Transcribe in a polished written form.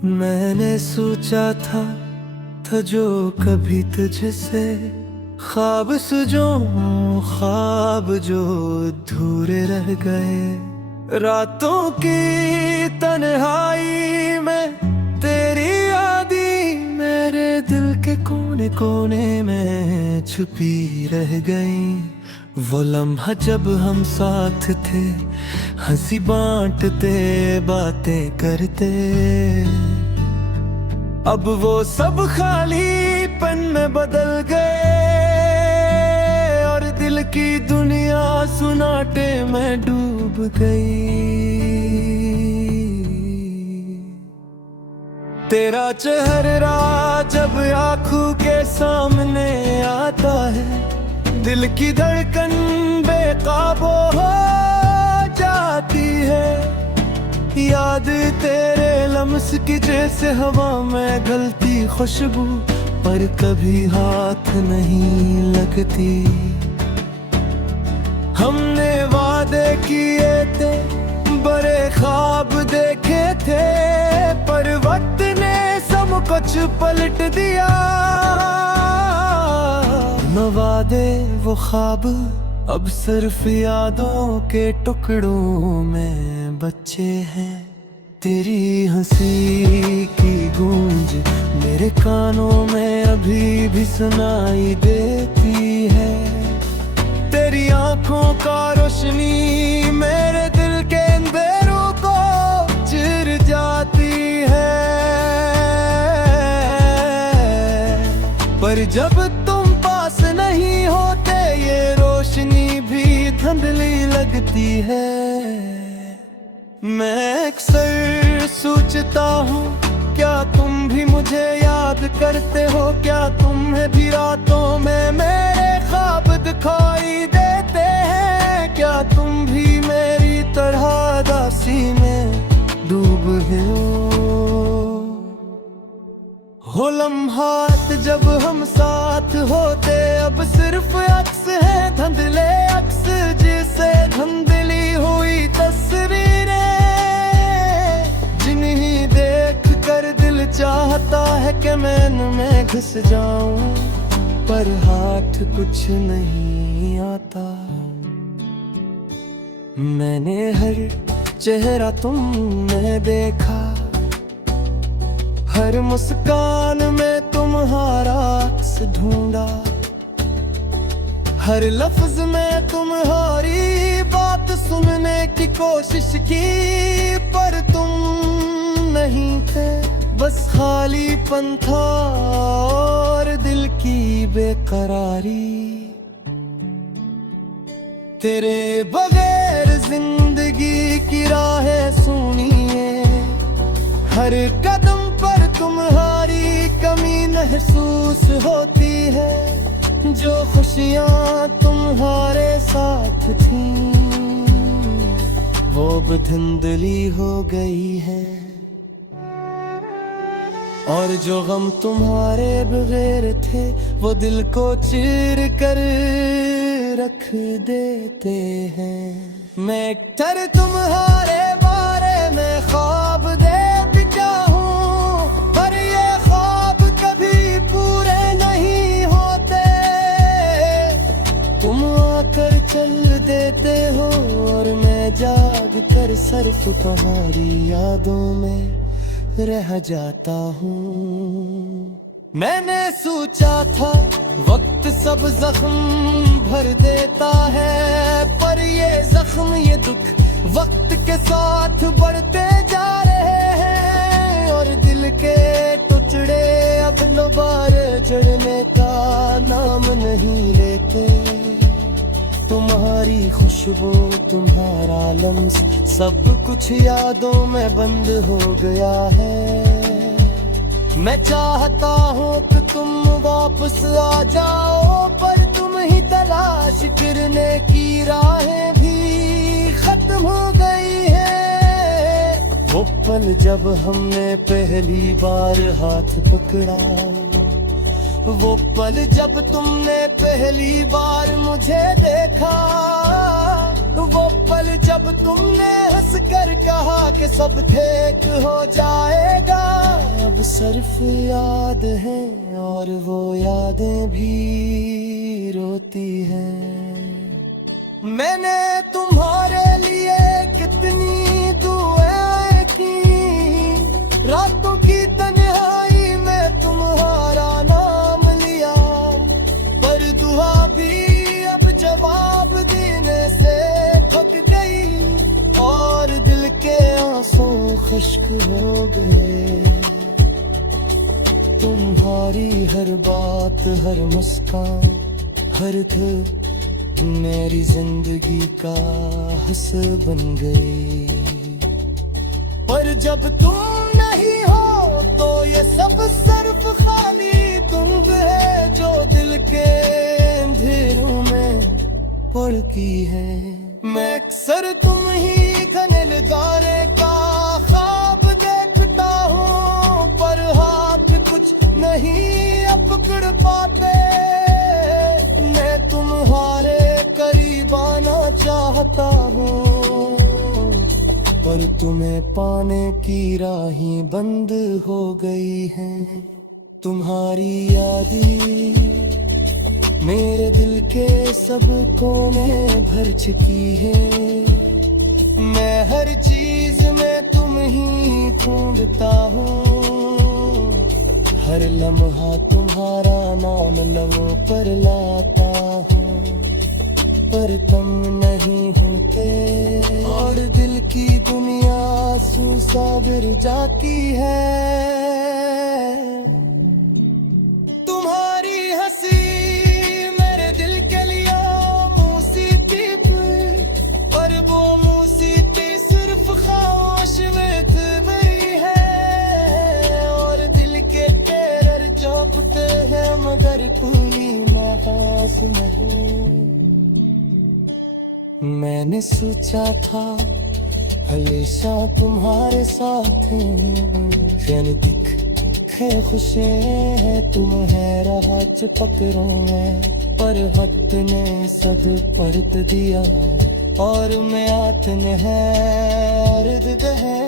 मैंने सोचा था जो कभी तुझसे ख्वाब सुजो, ख्वाब जो अधूरे रह गए। रातों की तन्हाई में तेरी यादें मेरे दिल के कोने कोने में छुपी रह गई। वो लम्हा जब हम साथ थे, हंसी बांटते बातें करते, अब वो सब खालीपन में बदल गए और दिल की दुनिया सुनाटे में डूब गई। तेरा चेहरा जब आंखों के सामने आता है, दिल की धड़कन बेकाबू हो जाती है। याद तेरे लम्स की जैसे हवा में गलती खुशबू, पर कभी हाथ नहीं लगती। हमने वादे किए थे, बड़े ख्वाब देखे थे, पर वक्त ने सब कुछ पलट दिया। न वादे वो ख्वाब अब सिर्फ यादों के टुकड़ों में बच्चे हैं। तेरी हंसी की गूंज मेरे कानों में अभी भी सुनाई देती है। तेरी आंखों का रोशनी मेरे दिल के अंधेरों को चिर जाती है। पर जब तुम पास नहीं होते, ये रोशनी भी धुंधली लगती है। मैं अक्सर सोचता हूँ, क्या तुम भी मुझे याद करते हो? क्या तुम्हें भी रातों में मेरे ख्वाब दिखाई देते हैं? क्या तुम भी मेरी तरह दासी में डूब गए हो? लम्हात जब हम साथ होते, अब सिर्फ अक्स है, धुंधले अक्स जिसे धुंधली हुई तस्वीरें, जिन्हें देख कर दिल चाहता है कि मैं इनमें घुस जाऊं, पर हाथ कुछ नहीं आता। मैंने हर चेहरा तुमने देखा, हर मुस्कान में तुम्हारा अक्स ढूंढा, हर लफ्ज में तुम्हारी बात सुनने की कोशिश की, पर तुम नहीं थे, बस खालीपन था और दिल की बेकरारी। तेरे बगैर जिंदगी की राहें सुनिए, हर कदम पर तुम्हारी कमी महसूस होती है। जो खुशियाँ तुम्हारे साथ थीं, वो अब धुंधली हो गई है। और जो गम तुम्हारे बगैर थे, वो दिल को चीर कर रख देते हैं। मैं अक्सर तुम्हारे बारे में ख्वाब देखता हूँ, पर ये ख्वाब कभी पूरे नहीं होते। तुम आकर चल देते हो और मैं जाग कर सिर्फ तुम्हारी यादों में रह जाता हूँ। मैंने सोचा था वक्त सब जख्म भर देता है, पर ये जख्म ये दुख वक्त के साथ बढ़ते जा रहे हैं। और दिल के टुकड़े अब दोबारा जड़ने का नाम नहीं लेते। तुम्हारी खुशबू, तुम्हारा लम्स, सब कुछ यादों में बंद हो गया है। मैं चाहता हूँ कि तुम वापस आ जाओ, पर तुम ही तलाश करने की राहें भी खत्म हो गई है। वो पल जब हमने पहली बार हाथ पकड़ा, वो पल जब तुमने पहली बार मुझे देखा, वो पल जब जब तुमने हंस कर कहा कि सब ठीक हो जाएगा, अब सिर्फ याद है और वो यादें भी रोती हैं। मैंने तुम्हारे लिए कितनी दुआएं की, रातों की तन्हाई में तुम्हारा नाम लिया, पर दुआ भी अब जवाब देने से थक गई और दिल के आंसू खुश्क हो गए। तुम्हारी हर बात, हर मुस्कान, हर दिल मेरी जिंदगी का हिस्सा बन गई। पर जब तुम नहीं हो तो ये सब सिर्फ खाली तुम है जो दिल के अंधेरों में पड़ती है। मैं अक्सर तुम ही घने नजारे का ख्वाब देखता हूँ, पर हाथ कुछ नहीं अब पकड़ पाते। मैं तुम्हारे करीब आना चाहता हूँ, पर तुम्हें पाने की राहें बंद हो गई हैं। तुम्हारी यादें मेरे दिल के सब कोने भर चुकी है। मैं हर चीज में तुम ही ढूंढता हूँ, हर लम्हा तुम्हारा नाम लबों पर लाता हूँ, पर तुम नहीं होते और दिल की दुनिया आंसू सा गिर जाती है। तुम्हारी हंसी मेरे दिल के लिए मौसीकी थी, पर वो मौसीकी सिर्फ खामोश में मेरी है, और दिल के टेरर चौंकते हैं मगर कोई महसूस नहीं। मैंने सोचा था हमेशा तुम्हारे साथ हैं, दिखे खुशे है तुम है रहा चिपकरों में, पर वक्त ने सब परत दिया और मैं आतन है अर्द है।